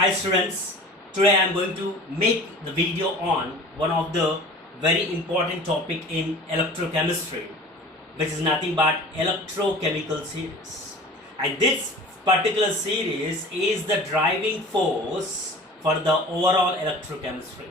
Hi students, today I am going to make the video on one of the very important topic in electrochemistry, which is nothing but electrochemical series. And this particular series is the driving force for the overall electrochemistry.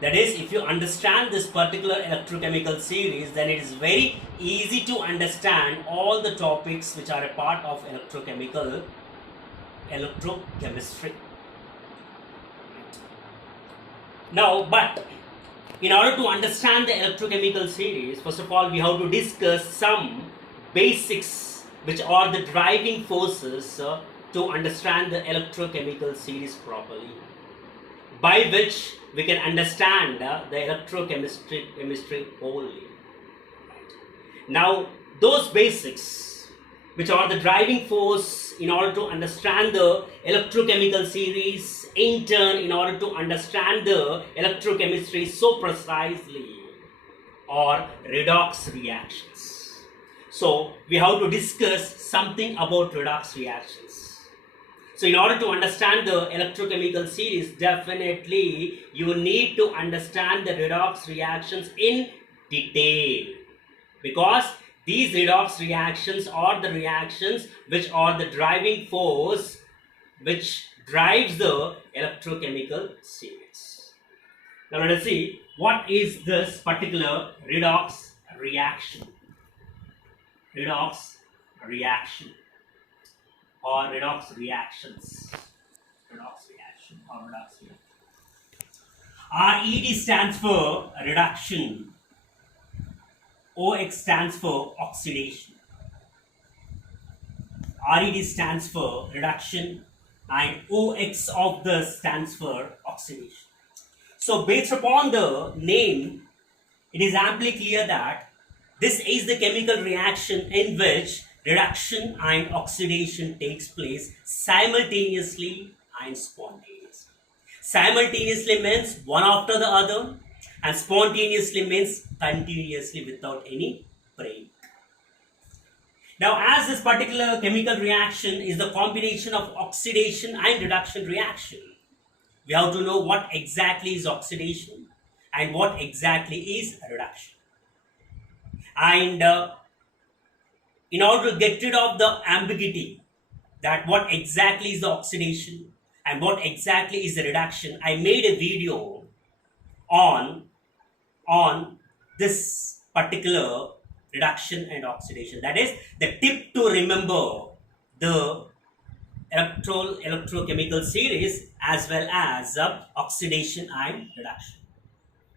That is, if you understand this particular electrochemical series, then it is very easy to understand all the topics which are a part of electrochemistry. Now, but in order to understand the electrochemical series, first of all, we have to discuss some basics which are the driving forces to understand the electrochemical series properly, by which we can understand the electrochemistry wholly. Now, those basics which are the driving force in order to understand the electrochemical series, in turn in order to understand the electrochemistry so precisely, are redox reactions. So we have to discuss something about redox reactions. So in order to understand the electrochemical series, definitely you need to understand the redox reactions in detail, because these redox reactions are the reactions which are the driving force which drives the electrochemical series. Now let us see what is this particular redox reaction. Redox reaction or redox reactions. Redox reaction or redox reaction. RED stands for reduction. OX stands for oxidation. RED stands for reduction and OX of this stands for oxidation. So based upon the name, it is amply clear that this is the chemical reaction in which reduction and oxidation takes place simultaneously and spontaneously. Simultaneously means one after the other, and spontaneously means continuously without any break. Now, as this particular chemical reaction is the combination of oxidation and reduction reaction, we have to know what exactly is oxidation and what exactly is reduction. And in order to get rid of the ambiguity that what exactly is the oxidation and what exactly is the reduction, I made a video on this particular reduction and oxidation. That is the tip to remember the electrochemical series as well as oxidation and reduction.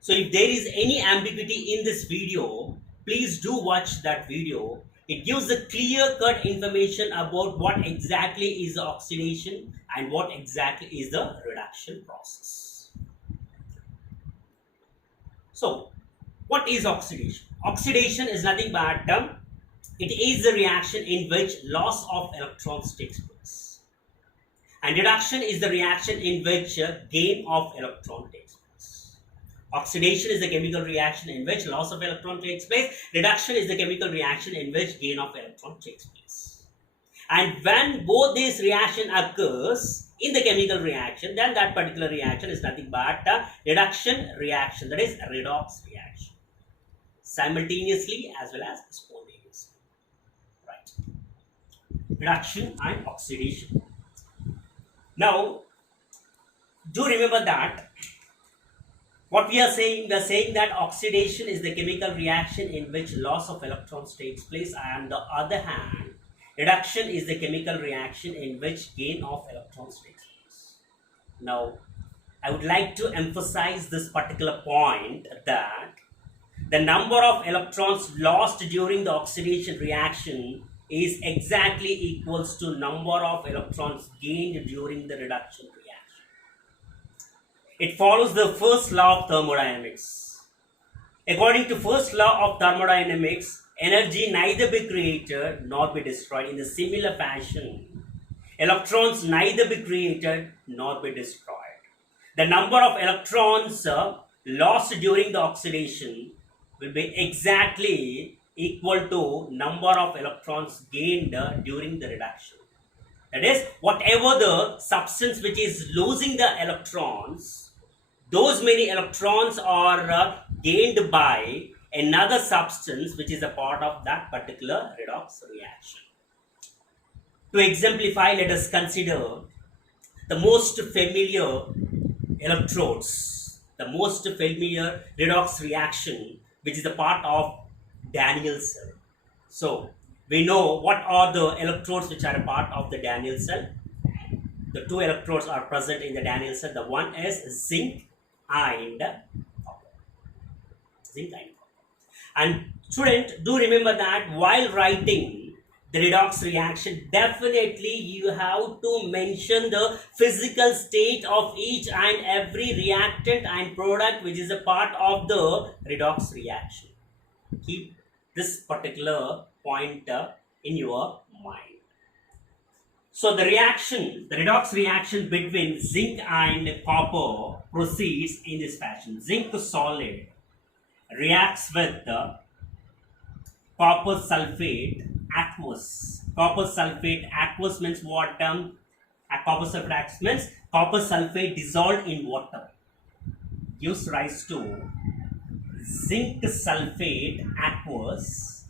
So if there is any ambiguity in this video, please do watch that video. It gives a clear-cut information about what exactly is the oxidation and what exactly is the reduction process. So, what is oxidation? Oxidation is nothing but it is the reaction in which loss of electrons takes place. And reduction is the reaction in which gain of electron takes place. Oxidation is the chemical reaction in which loss of electron takes place. Reduction is the chemical reaction in which gain of electron takes place. And when both these reaction occurs in the chemical reaction, then that particular reaction is nothing but a reduction reaction, that is a redox reaction, simultaneously as well as spontaneously. Right. Reduction and oxidation. Now, do remember that what we are saying that oxidation is the chemical reaction in which loss of electrons takes place, and on the other hand, reduction is the chemical reaction in which gain of electrons takes place. Now, I would like to emphasize this particular point that the number of electrons lost during the oxidation reaction is exactly equals to number of electrons gained during the reduction reaction. It follows the first law of thermodynamics. According to first law of thermodynamics, energy neither be created nor be destroyed. In the similar fashion, electrons neither be created nor be destroyed. The number of electrons lost during the oxidation will be exactly equal to number of electrons gained during the reduction. That is, whatever the substance which is losing the electrons, those many electrons are gained by another substance which is a part of that particular redox reaction. To exemplify, let us consider the most familiar electrodes, the most familiar redox reaction which is a part of Daniell cell. So, we know what are the electrodes which are a part of the Daniell cell. The two electrodes are present in the Daniell cell. The one is zinc and copper. Zinc and copper. And student, do remember that while writing the redox reaction, definitely you have to mention the physical state of each and every reactant and product which is a part of the redox reaction. Keep this particular point in your mind. So the redox reaction between zinc and copper proceeds in this fashion. Zinc solid reacts with the copper sulfate aqueous. Copper sulfate aqueous means what? Copper sulfate aqueous means copper sulfate dissolved in water gives rise to zinc sulfate aqueous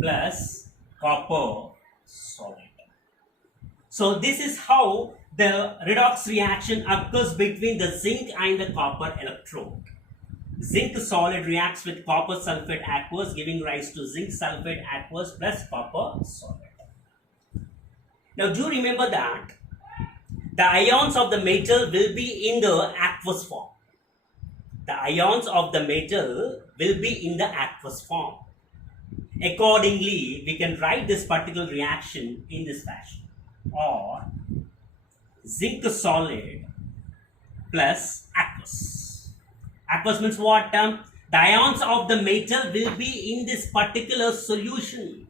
plus copper solid. So this is how the redox reaction occurs between the zinc and the copper electrode. Zinc solid reacts with copper sulfate aqueous, giving rise to zinc sulfate aqueous plus copper solid. Now do remember that the ions of the metal will be in the aqueous form. The ions of the metal will be in the aqueous form. Accordingly, we can write this particular reaction in this fashion, or zinc solid plus aqueous. Aqueous means what? The ions of the metal will be in this particular solution.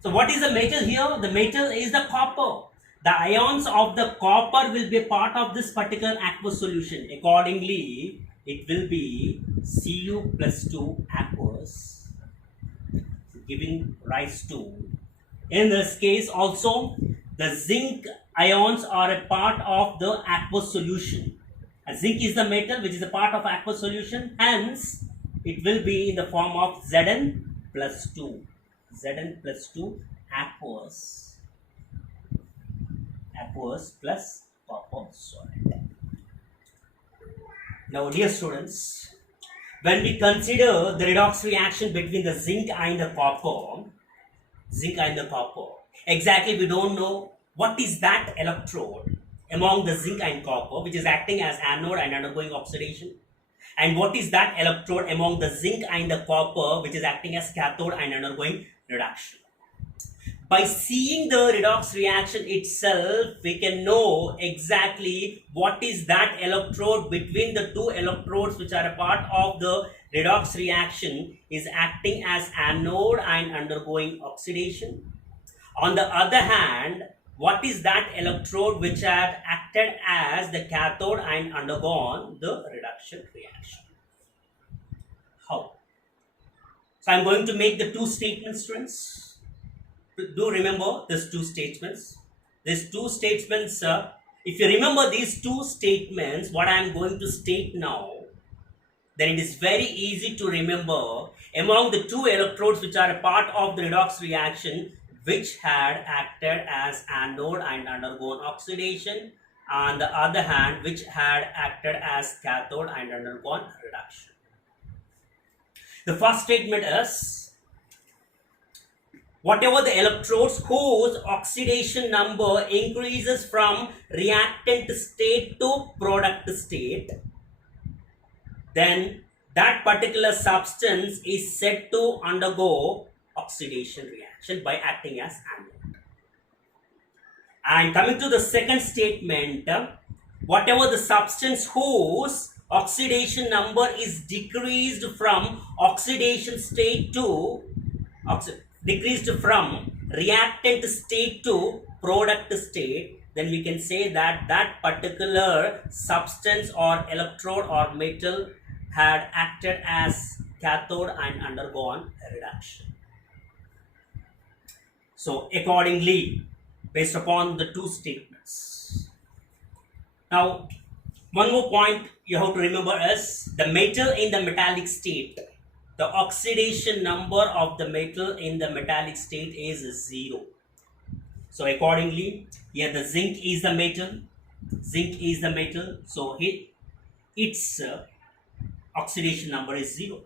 So what is the metal here? The metal is the copper. The ions of the copper will be part of this particular aqueous solution. Accordingly, it will be Cu plus 2 aqueous, giving rise to, in this case also, the zinc ions are a part of the aqueous solution. Zinc is the metal which is a part of aqueous solution, hence it will be in the form of Zn plus 2. Zn plus 2 aqueous plus copper solid. Now dear students, when we consider the redox reaction between the zinc and the copper, exactly we don't know what is that electrode among the zinc and copper which is acting as anode and undergoing oxidation, and what is that electrode among the zinc and the copper which is acting as cathode and undergoing reduction. By seeing the redox reaction itself, we can know exactly what is that electrode between the two electrodes which are a part of the redox reaction is acting as anode and undergoing oxidation. On the other hand, what is that electrode which had acted as the cathode and undergone the reduction reaction. How? So I am going to make the two statements, students. Do remember these two statements. These two statements, if you remember these two statements, what I am going to state now, then it is very easy to remember among the two electrodes which are a part of the redox reaction which had acted as anode and undergone oxidation, on the other hand which had acted as cathode and undergone reduction. The first statement is, whatever the electrodes whose oxidation number increases from reactant state to product state, then that particular substance is said to undergo oxidation reaction by acting as anode. And coming to the second statement, whatever the substance whose oxidation number is decreased from oxidation state to decreased from reactant state to product state, then we can say that that particular substance or electrode or metal had acted as cathode and undergone reduction. So accordingly, based upon the two statements. Now, one more point you have to remember is the metal in the metallic state. The oxidation number of the metal in the metallic state is 0. So accordingly, here the zinc is the metal. Zinc is the metal. So its oxidation number is 0.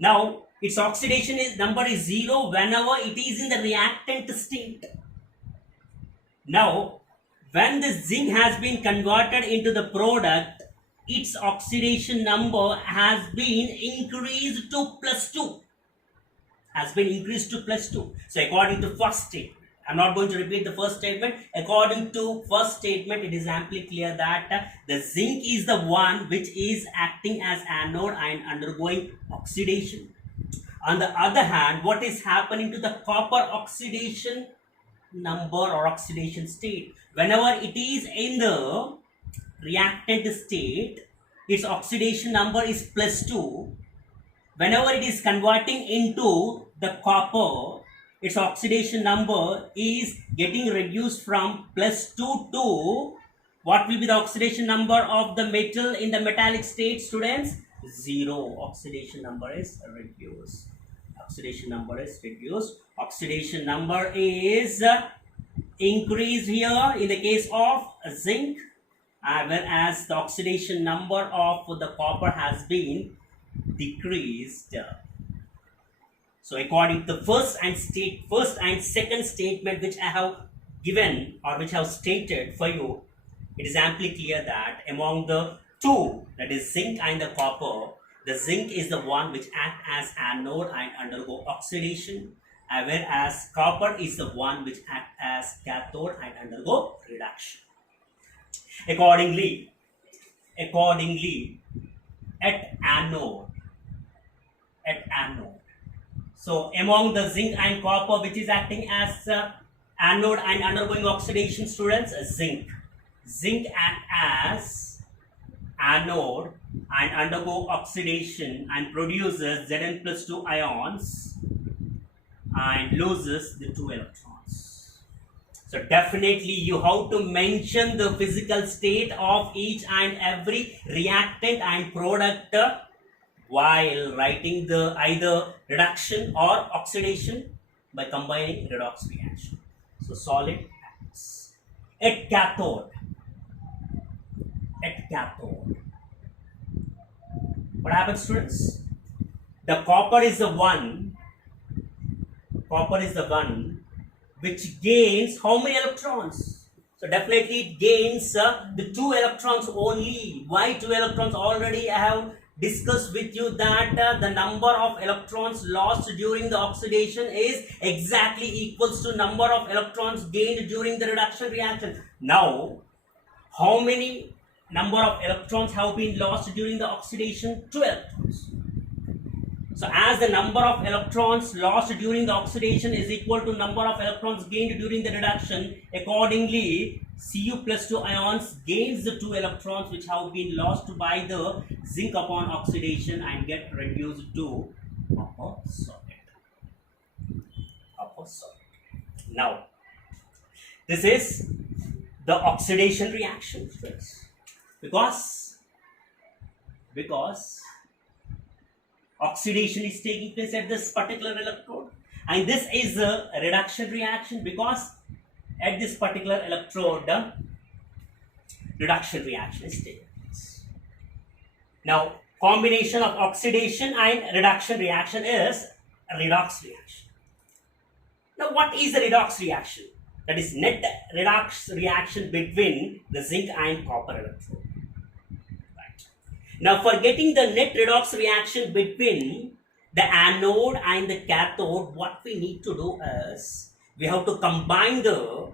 Now, its oxidation number is 0 whenever it is in the reactant state. Now, when the zinc has been converted into the product, its oxidation number has been increased to +2. Has been increased to +2. So, according to first statement, I'm not going to repeat the first statement. According to first statement, it is amply clear that the zinc is the one which is acting as anode and undergoing oxidation. On the other hand, what is happening to the copper oxidation number or oxidation state? Whenever it is in the reactant state, its oxidation number is +2. Whenever it is converting into the copper, its oxidation number is getting reduced from +2 to what will be the oxidation number of the metal in the metallic state, students? 0. Oxidation number is reduced. Oxidation number is reduced. Oxidation number is increased here in the case of zinc, whereas the oxidation number of the copper has been decreased. So according to the first and second statement which I have given or which I have stated for you, it is amply clear that among the two, that is zinc and the copper, the zinc is the one which acts as anode and undergo oxidation, whereas copper is the one which acts as cathode and undergo reduction. Accordingly, at anode, so among the zinc and copper which is acting as anode and undergoing oxidation, students, zinc act as anode and undergo oxidation and produces Zn+2 ions and loses the 2 electrons. So definitely you have to mention the physical state of each and every reactant and product while writing the either reduction or oxidation by combining redox reaction. So solid acts. At cathode, what happens, students? The copper is the one which gains how many electrons? So definitely it gains the 2 electrons only. Why 2 electrons? Already I have discussed with you that the number of electrons lost during the oxidation is exactly equals to number of electrons gained during the reduction reaction. Now, how many number of electrons have been lost during the oxidation? 2 electrons. So as the number of electrons lost during the oxidation is equal to number of electrons gained during the reduction, accordingly Cu+2 ions gains the 2 electrons which have been lost by the zinc upon oxidation and get reduced to copper solid. Now, this is the oxidation reaction, friends, because oxidation is taking place at this particular electrode, and this is a reduction reaction because at this particular electrode the reduction reaction is taking place. Now, combination of oxidation and reduction reaction is a redox reaction. Now, what is the redox reaction? That is net redox reaction between the zinc and copper electrode. Now, for getting the net redox reaction between the anode and the cathode, what we need to do is we have to combine the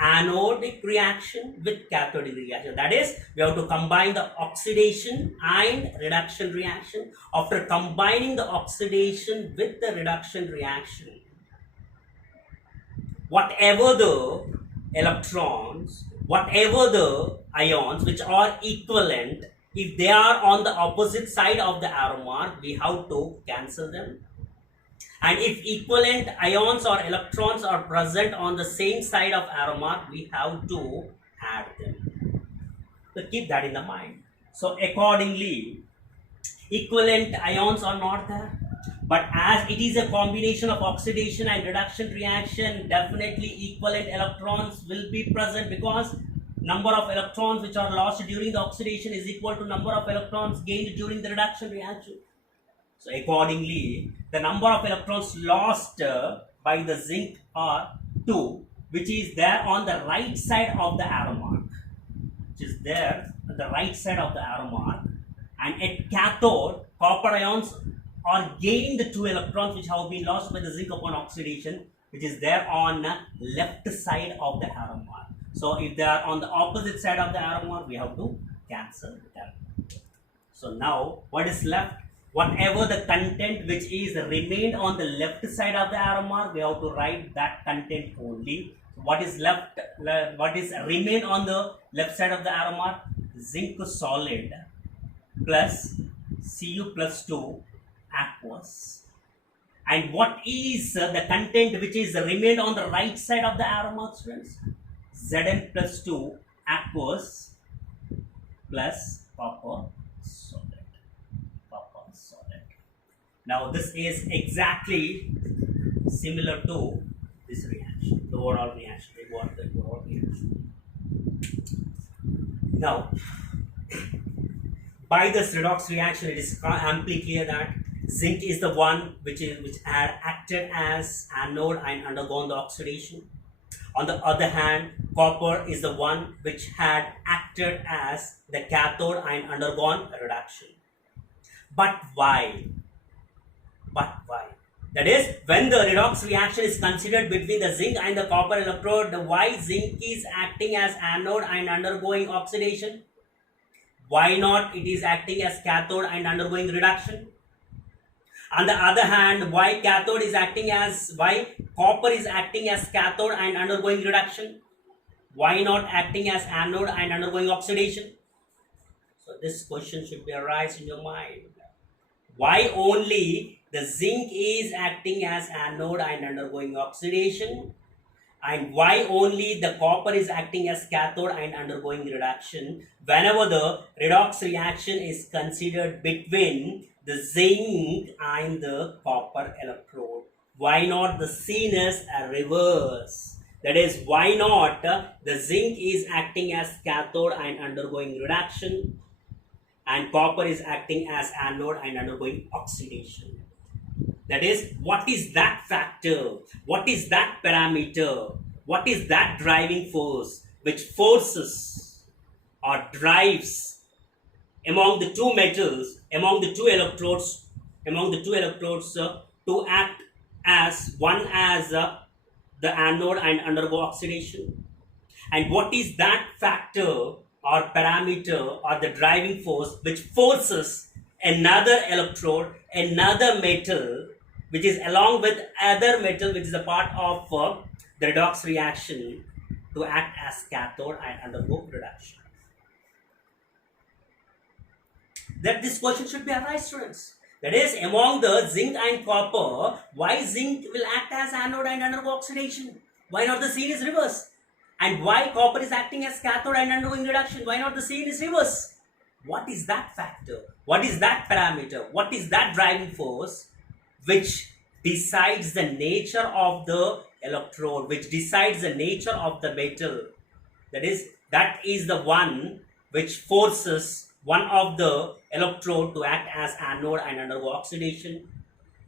anodic reaction with cathodic reaction. That is, we have to combine the oxidation and reduction reaction. After combining the oxidation with the reduction reaction, whatever the electrons, whatever the ions which are equivalent, if they are on the opposite side of the arrow mark, we have to cancel them. And if equivalent ions or electrons are present on the same side of arrow mark, we have to add them. So keep that in the mind. So accordingly, equivalent ions are not there, but as it is a combination of oxidation and reduction reaction, definitely equivalent electrons will be present, because number of electrons which are lost during the oxidation is equal to number of electrons gained during the reduction reaction. So accordingly, the number of electrons lost by the zinc are 2, which is there on the right side of the arrow mark, which is there on the right side of the arrow mark. And at cathode, copper ions are gaining the 2 electrons which have been lost by the zinc upon oxidation, which is there on the left side of the arrow mark. So if they are on the opposite side of the arrow mark, we have to cancel them. So now what is left? Whatever the content which is remained on the left side of the arrow mark, we have to write that content only. So what is left? What is remained on the left side of the arrow mark? Zinc solid plus Cu plus 2 aqueous. And what is the content which is remained on the right side of the arrow mark, students? Zn plus 2 aqueous plus copper solid. Now this is exactly similar to this reaction, the overall reaction, the overall reaction. Now, by this redox reaction, it is amply clear that zinc is the one which had acted as anode and undergone the oxidation. On the other hand, copper is the one which had acted as the cathode and undergone a reduction. But why? That is, when the redox reaction is considered between the zinc and the copper electrode, why zinc is acting as anode and undergoing oxidation? Why not it is acting as cathode and undergoing reduction? On the other hand, why copper is acting as cathode and undergoing reduction? Why not acting as anode and undergoing oxidation? So this question should be arise in your mind. Why only the zinc is acting as anode and undergoing oxidation, and why only the copper is acting as cathode and undergoing reduction whenever the redox reaction is considered between the zinc and the copper electrode? Why not the scene is a reverse? That is, why not the zinc is acting as cathode and undergoing reduction, and copper is acting as anode and undergoing oxidation? That is, what is that factor? What is that parameter? What is that driving force which forces or drives among the two metals, among the two electrodes to act as one as the anode and undergo oxidation? And what is that factor or parameter or the driving force which forces another electrode, another metal, which is along with other metal which is a part of the redox reaction, to act as cathode and undergo reduction? That this question should be arise, students. That is, among the zinc and copper, why zinc will act as anode and undergo oxidation? Why not the scene is reverse? And why copper is acting as cathode and undergoing reduction? Why not the scene is reverse? What is that factor? What is that parameter? What is that driving force which decides the nature of the electrode, which decides the nature of the metal? That is the one which forces one of the electrode to act as anode and undergo oxidation.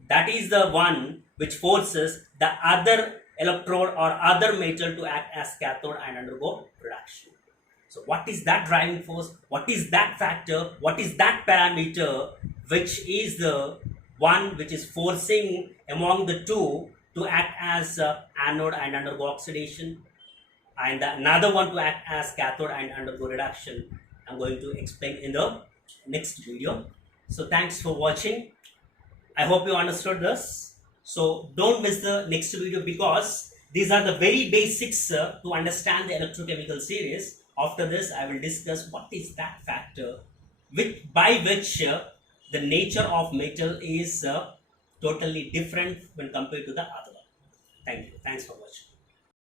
That is the one which forces the other electrode or other metal to act as cathode and undergo reduction. So what is that driving force? What is that factor? What is that parameter which is the one which is forcing among the two to act as anode and undergo oxidation, and another one to act as cathode and undergo reduction? I'm going to explain in the next video. So thanks for watching. I hope you understood this. So don't miss the next video, because these are the very basics to understand the electrochemical series. After this, I will discuss what is that factor by which the nature of metal is totally different when compared to the other one. Thank you. Thanks for watching.